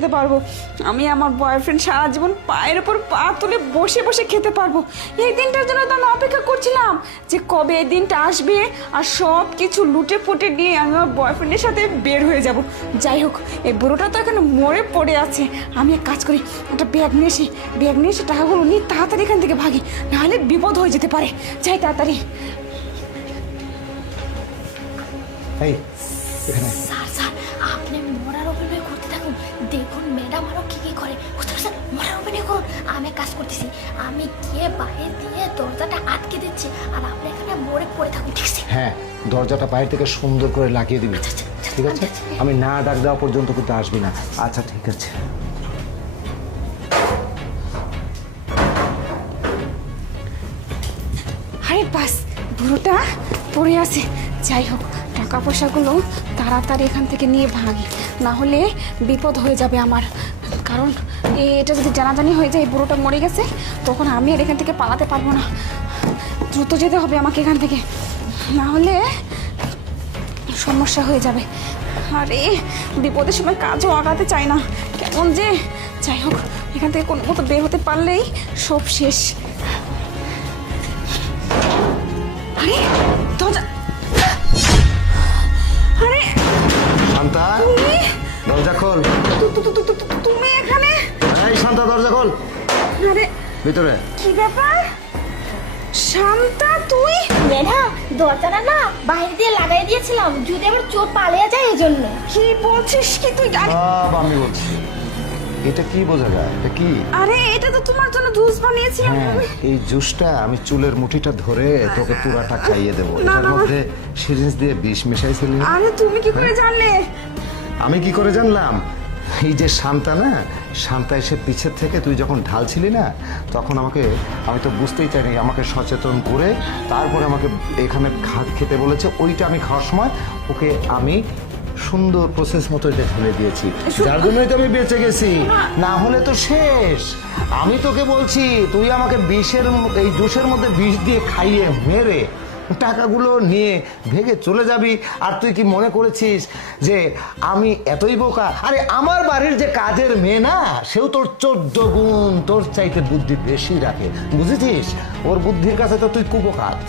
খেতে পারবো। আমি আমার বয়ফ্রেন্ড সারা জীবন পায়ের ওপর পা তুলে বসে বসে খেতে পারবো। এই দিনটার জন্য তো আমি অপেক্ষা করছিলাম যে কবে এই দিনটা আসবে আর সব কিছু লুটে ফুটে নিয়ে আমি আমার বয়ফ্রেন্ডের সাথে বের হয়ে যাব। যাই হোক, এই বুড়োটা তো এখানে মরে পড়ে আছে। আমি এক কাজ করি, একটা ব্যাগ নিয়ে এসে টাকাগুলো নিয়ে তাড়াতাড়ি এখান থেকে ভাগি, নাহলে বিপদ হয়ে যেতে পারে। যাই তাড়াতাড়ি। স্যার স্যার আপনি মরার অভিনয় করতে থাকুন, দেখুন ম্যাডাম আরো কি কি করে। বুঝতে পারছেন? মরার অভিনয় করুন, আমি কাজ করতেছি। আমি গিয়ে বাইরে দিয়ে দরজাটা আটকে দিচ্ছি আর আপনি এখানে মরে পড়ে থাকুন, ঠিক আছে? হ্যাঁ, দরজাটা বাইরে থেকে সুন্দর করে লাগিয়ে দিবি, ঠিক আছে? আমি না ডাক দেওয়া পর্যন্ত কিন্তু আসবি না। আচ্ছা ঠিক আছে। আরে বাস, বুড়োটা পড়ে আছে। যাই হোক, টাকা পয়সাগুলো তাড়াতাড়ি এখান থেকে নিয়ে ভাগি, না হলে বিপদ হয়ে যাবে আমার। কারণ এটা যদি জানাজানি হয়ে যায় বুড়োটা মরে গেছে, তখন আমি আর এখান থেকে পালাতে পারবো না। দ্রুত যেতে হবে আমাকে এখান থেকে, না হলে সমস্যা হয়ে যাবে। আরে বিপদের সময় কাজও আগাতে চাই না, কেমন যে। যাই হোক, এখান থেকে কোনো মতো বের হতে পারলেই সব শেষ। আরে দরজা, আরে শান্তা, দরজা খোল। তুমি এখানে? এই শান্তা, দরজা খোল। আরে ভিতরে। কি ব্যাপার শান্তা, তুই? ম্যাডাম দরজাটা না বাইরে দিয়ে লাগাই দিয়েছিলাম, যদি আবার চোর পালিয়ে যায় এই জন্য। কি বলছিস কি তুই? সব আমি বলছি। এটা কি বোঝা যায়? এটা কি? আরে এটা তো তোমার জন্য জুস বানিয়েছিলাম হ্যাঁ, আমি। এই জুসটা আমি চুলের মুঠিটা ধরে তোকে পুরাটা খাইয়ে দেবো। এটার মধ্যে সিরিঞ্জ দিয়ে বিষ মিশাইছিলি। আরে তুমি কি করে জানলে? আমি কি করে জানলাম? এই যে শান্তা না, শান্তা এসে পিছের থেকে তুই যখন ঢালছিলি না, তখন আমি তো বুঝতেই চাইনি, আমাকে সচেতন করে তারপরে আমাকে এখানে খেতে বলেছে। ওইটা আমি খাওয়ার সময় ওকে আমি সুন্দর প্রসেস মতো এটা ঢেলে দিয়েছি, যার জন্যই তো আমি বেঁচে গেছি। না হলে তো শেষ। আমি তোকে বলছি, তুই আমাকে এই জুসের মধ্যে বিষ দিয়ে খাইয়ে মেরে টাকাগুলো নিয়ে ভেগে চলে যাবি। আর তুই কি মনে করেছিস যে আমি এতই বোকা? আরে আমার বাড়ির যে কাজের মেয়ে না, সেও তোর 14 গুণ তোর চাইতে বুদ্ধি বেশি রাখে, বুঝেছিস? ওর বুদ্ধির কাছে তো তুই কুপোকাত।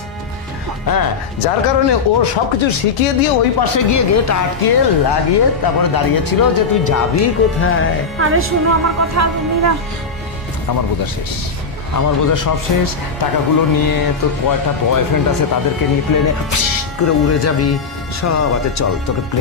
হ্যাঁ, যার কারণে ওর সবকিছু শিখিয়ে দিয়ে ওই পাশে গিয়ে গেট আটকিয়ে লাগিয়ে তারপরে দাঁড়িয়েছিল যে তুই যাবি কোথায়। আরে শোনো আমার কথা, তুমি না। আমার বোঝা শেষ, আমার বোঝা সব শেষ। টাকাগুলো নিয়ে তোর কয়টা বয়ফ্রেন্ড আছে তাদেরকে নিয়ে প্লেনে করে উড়ে যাবি, সব আছে। চল তোকে প্লেন